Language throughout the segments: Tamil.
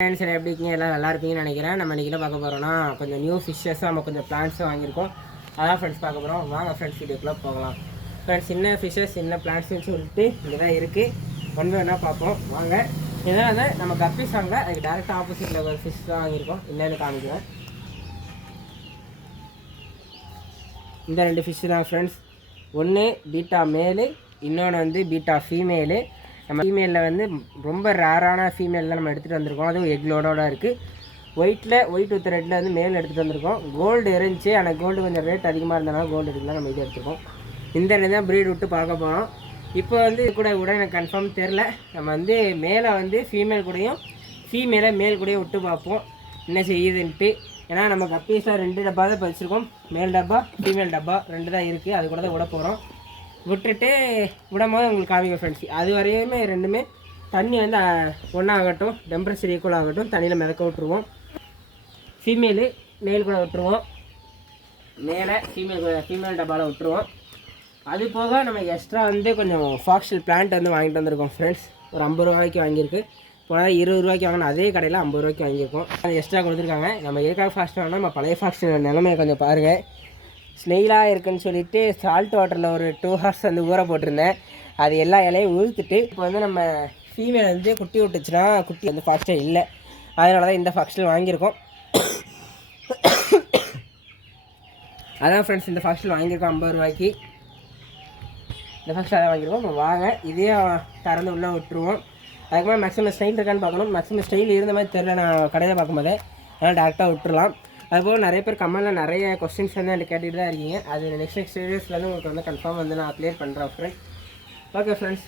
ஃப்ரெண்ட்ஸ் எப்படி இருக்கீங்க? எல்லாம் நல்லா இருப்பீங்கன்னு நினைக்கிறேன். நம்ம இன்றைக்கி பார்க்க போகிறோம்னா கொஞ்சம் நியூ ஃபிஷ்ஷஸும் நம்ம கொஞ்சம் பிளான்ட்ஸும் வாங்கியிருக்கோம். அதான் ஃப்ரெண்ட்ஸ் பார்க்க போகிறோம். வாங்க ஃப்ரெண்ட்ஸ் வீடியோக்குள்ளே போகலாம். ஃப்ரெண்ட்ஸ் சின்ன ஃபிஷ்ஷஸ் சின்ன பிளான்ட்ஸ்னு சொல்லிட்டு இங்கே தான் இருக்குது. ஒன்று வேணால் பார்ப்போம் வாங்க. இதனால் நம்ம கப்பீஸ் வாங்கல, அதுக்கு டேரெக்டாக ஆப்போசிட்டில் ஒரு ஃபிஷ் தான் வாங்கியிருக்கோம். என்னென்னு காமிக்கிறேன். இந்த 2 ஃபிஷ்ஷு தான் ஃப்ரெண்ட்ஸ். ஒன்று பீட்டா மேலு, இன்னொன்று வந்து பீட்டா ஃபீமேலு. நம்ம ஃபீமேலில் வந்து ரொம்ப ரேரான ஃபீமேலில் நம்ம எடுத்துகிட்டு வந்திருக்கோம். அதுவும் எக்லோடோட இருக்குது. ஒயிட் வித் ரெட்டில் வந்து மேல் எடுத்துகிட்டு வந்திருக்கோம். கோல்டு இருந்துச்சு, ஆனால் கோல்டு கொஞ்சம் ரேட் அதிகமாக இருந்தனால கோல்டு எடுக்கலாம் நம்ம இது எடுத்துருக்கோம். இந்த ரெண்டு தான் ப்ரீட் விட்டு பார்க்க போகிறோம். இப்போ வந்து கூட எனக்கு கன்ஃபார்ம் தெரில. நம்ம வந்து மேலே வந்து ஃபீமேல் கூடயும் ஃபீமேலை மேல் கூடயும் விட்டு பார்ப்போம் என்ன செய்யுதுன்ட்டு. ஏன்னா நம்ம கப்பீஸில் 2 டப்பா தான் வச்சுருக்கோம். மேல் டப்பா ஃபீமேல் டப்பா 2 தான் இருக்குது. அது கூட தான் விட போகிறோம். விட்டுட்டு விடும்போது உங்களுக்கு காமிக்க ஃப்ரெண்ட்ஸ். அது வரையுமே ரெண்டுமே தண்ணி வந்து ஒன்றாகட்டும், டெம்பரேச்சர் ஈக்குவல் ஆகட்டும், தண்ணியில் மிதக்க விட்டுருவோம். ஃபீமேலு மேல் கூட விட்டுருவோம், மேலே ஃபீமேல் டப்பாவில் விட்டுருவோம். அது போக நம்ம எக்ஸ்ட்ரா வந்து கொஞ்சம் ஃபாக்ஸில் பிளான்ட் வந்து வாங்கிட்டு வந்திருக்கோம் ஃப்ரெண்ட்ஸ். ஒரு 50 ரூபாய்க்கு வாங்கியிருக்கு. போனால் 20 ரூபாய்க்கு வாங்கினா அதே கடையில் 50 ரூபாய்க்கு வாங்கியிருக்கோம். அது எக்ஸ்ட்ரா கொடுத்துருக்காங்க. நம்ம எதுக்காக ஃபாஸ்ட் வாங்கினா நம்ம பழைய ஃபாக்ஸ் நிலைமையை கொஞ்சம் பாருங்கள். ஸ்னெயிலாக இருக்குதுன்னு சொல்லிவிட்டு சால்ட் வாட்டரில் ஒரு 2 ஹவர்ஸ் வந்து ஊற போட்டிருந்தேன். அது எல்லா இலையும் உழுத்துட்டு இப்போ வந்து நம்ம ஃபீமேல் வந்து குட்டி விட்டுச்சுன்னா குட்டி வந்து ஃபாக்ஸ்டாக இல்லை. அதனால தான் இந்த ஃபாக்ஸில் வாங்கியிருக்கோம். அதான் ஃப்ரெண்ட்ஸ் இந்த ஃபாக்ஸில் வாங்கியிருக்கோம் 50 ரூபாய்க்கு. இந்த ஃபாக்ஸில் அதை வாங்கியிருக்கோம். நம்ம வாங்க இதே திறந்து உள்ளே விட்டுருவோம். அதுக்கப்புறம் மேக்ஸிமம் ஸ்டைல் இருக்கான்னு பார்க்கணும். மேக்ஸிமம் ஸ்டைல் இருந்த மாதிரி தெரில நான் கடையில் பார்க்கும்போது. அதனால் டேரெக்டாக விட்டுருலாம். அதுபோல் நிறைய பேர் கமெண்டில் நிறைய கொஸ்டின்ஸ் வந்து என்கிட்ட கேட்டுகிட்டு தான் இருக்கீங்க. அது நெக்ஸ்ட் வீடியோஸில் வந்து உங்களுக்கு வந்து கன்ஃபார்ம் வந்து நான் அப்ளேட் பண்ணுறேன் ஃப்ரெண்ட்ஸ். ஓகே ஃப்ரெண்ட்ஸ்,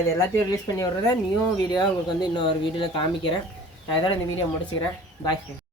இது எல்லாத்தையும் ரிலீஸ் பண்ணி விட்றத நியூ வீடியோவாக உங்களுக்கு வந்து இன்னொரு வீடியோவில் காமிக்கிறேன். நான் இதோட இந்த வீடியோ முடிச்சுக்கிறேன். Bye friends.